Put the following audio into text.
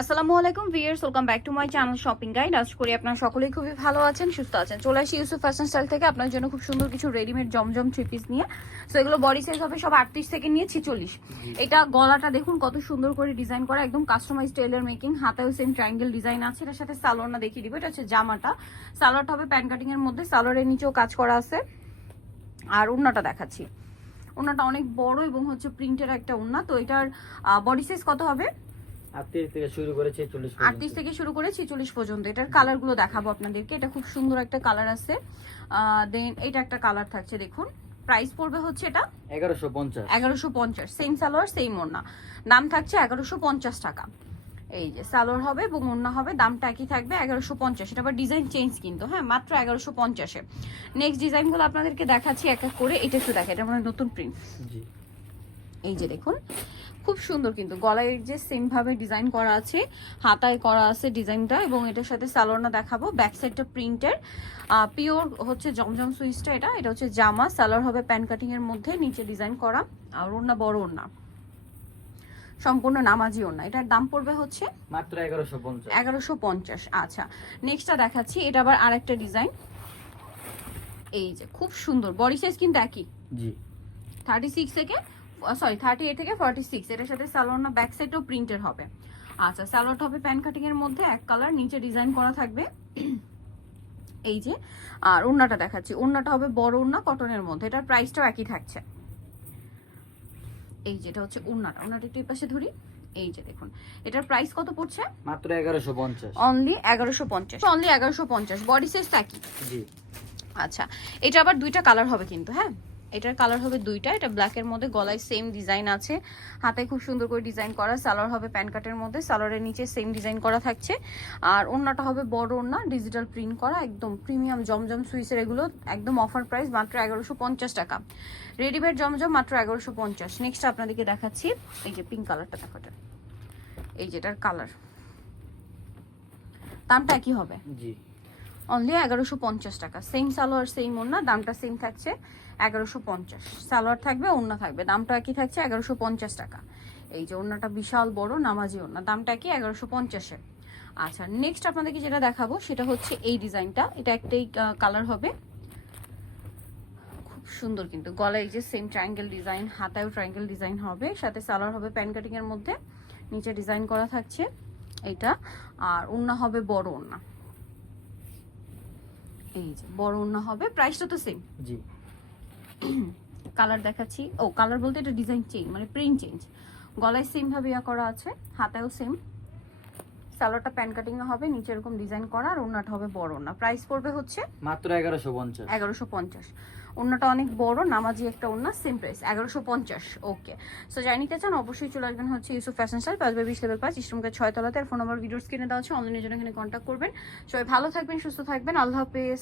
আসসালামু আলাইকুম viewers, welcome back to my channel shopping guide. আশা করি আপনারা সকলেই খুবই ভালো আছেন, সুস্থ আছেন। চলে আসি ইউসুফ ফ্যাশন স্টাইল থেকে আপনার জন্য খুব সুন্দর কিছু রেডিমেড জমজম থ্রি পিস নিয়ে। সো এগুলো বডি সাইজ হবে সব 38 থেকে নিয়ে 46। এটা গলাটা দেখুন কত সুন্দর করে ডিজাইন করা, একদম কাস্টমাইজ টেইলর মেকিং। হাতেও সেম ট্রায়াঙ্গেল ডিজাইন আছে। এটার সাথে সালোয়ারটা দেখিয়ে দিব। এটা হচ্ছে জামাটা, সালোয়ারটা হবে প্যান্ট কাটিং এর মধ্যে, সালোয়ারের নিচেও কাজ করা আছে। আর ওড়নাটা দেখাচ্ছি, ওড়নাটা অনেক বড় এবং হচ্ছে প্রিন্টের একটা ওড়না। তো এটার বডি সাইজ কত হবে? 38 থেকে শুরু করে 46 পর্যন্ত। 38 থেকে শুরু করে 46 পর্যন্ত। এটার কালার গুলো দেখাবো আপনাদেরকে। এটা খুব সুন্দর একটা কালার আছে। দেন এটা একটা কালার থাকছে, দেখুন। প্রাইস পড়বে হচ্ছে এটা 1150। সেম সালোয়ার সেম ওড়না, দাম থাকছে 1150 টাকা। এই যে সালোয়ার হবে এবং ওড়না হবে, দামটা একই থাকবে 1150। এটা আবার ডিজাইন চেঞ্জ কিন্তু, হ্যাঁ, মাত্র 1150-এ। নেক্সট ডিজাইনগুলো আপনাদেরকে দেখাচ্ছি এক এক করে। এটা একটু দেখা, এটা মানে নতুন প্রিন্ট। জি, এই যে দেখুন, খুব সুন্দর কিন্তু গলায় যে সেম ভাবে ডিজাইন করা আছে, হাতায় করা আছে ডিজাইনটা। এবং এটার সাথে সালোয়ারটা দেখাবো, ব্যাক সাইডটা প্রিন্টের পিওর হচ্ছে জমজম সুইচটা। এটা হচ্ছে জামা, সালোয়ার হবে প্যান্ট কাটিং এর মধ্যে, নিচে ডিজাইন করা। আর ওড়না বড় ওড়না, সম্পূর্ণ নামাজি ওড়না। এটার দাম পড়বে হচ্ছে মাত্র 1150। আচ্ছা, নেক্সটটা দেখাচ্ছি। এটা আবার আরেকটা ডিজাইন। এই যে খুব সুন্দর, বডি সাইজ কিন্তু একই। জি, 38 থেকে 46। এটার সাথে সালোয়ার না ব্যাক সাইডও প্রিন্টের হবে। আচ্ছা, সালোয়ারটা হবে প্যান্ট কাটিং এর মধ্যে, এক কালার, নিচে ডিজাইন করা থাকবে। এই যে, আর ওড়নাটা দেখাচ্ছি। ওড়নাটা হবে বড় ওড়না কটনের মধ্যে। এটার প্রাইসটাও একই থাকছে। এই যেটা হচ্ছে ওড়নাটা একটু এই পাশে ধরি। এই যে দেখুন, এটার প্রাইস কত পড়ছে? মাত্র 1150। অনলি 1150। বডি সাইজ একই। জি, আচ্ছা, এটা আবার দুইটা কালার হবে কিন্তু, হ্যাঁ, এটার কালার হবে দুইটা। এটা ব্ল্যাকের মধ্যে, গলায় সেম ডিজাইন আছে, হাতে খুব সুন্দর করে ডিজাইন করা। সালোয়ার হবে প্যান্ট কাটের মধ্যে, সালোয়ারের নিচে সেম ডিজাইন করা থাকছে। আর ওড়নাটা হবে বড় ওড়না, ডিজিটাল প্রিন্ট করা, একদম প্রিমিয়াম জমজম সুইসের। এগুলো একদম অফার প্রাইস, মাত্র 1150 টাকা। রেডিমেড জমজম মাত্র 1150। নেক্সট আপনাদেরকে দেখাচ্ছি, এই যে পিঙ্ক কালারটা দেখাটা। এই যেটার কালার, দামটা একই হবে। জি, অনলি 1150 টাকা। সেম সালোয়ার সেম ওড়না, দামটা সেম থাকছে 1150। সালোয়ার থাকবে, ওড়না থাকবে, দামটা একই থাকছে 1150 টাকা। এই যে ওড়নাটা বিশাল বড় নামাজি ওড়না, দামটা কি 1150-এ। আচ্ছা, নেক্সট আপনাদেরকে যেটা দেখাবো সেটা হচ্ছে এই ডিজাইনটা। এটা একটাই কালার হবে, খুব সুন্দর কিন্তু। গলায় এই যে সেম ট্রায়াঙ্গেল ডিজাইন, হাতায়ও ট্রায়াঙ্গেল ডিজাইন হবে, সাথে সালোয়ার হবে প্যান্ট কাটিং এর মধ্যে, নিচে ডিজাইন করা থাকছে এটা। আর ওড়না হবে বড় ওড়না, এই যে বড় ওড়না হবে। প্রাইসটা তো সেম। জি, কালার দেখাচ্ছি। ও, কালার বলতে এটা ডিজাইন চেঞ্জ, মানে প্রিন্ট চেঞ্জ। গলায় সেম ভাবে ইয়া করা আছে, হাতেও সেম। সালোয়ারটা প্যান্ট কাটিং এ হবে, নিচে এরকম ডিজাইন করা। আর ওড়নাটা হবে বড় ওড়না। প্রাইস পড়বে হচ্ছে মাত্র 1150। 1150। ওড়নাটা অনেক বড় নামাজি একটা ওড়না, সেম প্রাইস 1150। ওকে, সো যাই নিতে চান অবশ্যই চলে আসবেন হচ্ছে ইউসুফ ফ্যাশন স্টাইল, 5/20 লেভেল 5, ইস্টমকে 6 তলাতে। আর ফোন নাম্বার ভিডিওস কিনে দেওয়া আছে, অনলাইনের জন্য এখানে কন্ট্যাক্ট করবেন। সবাই ভালো থাকবেন, সুস্থ থাকবেন, আল্লাহ হাফেজ।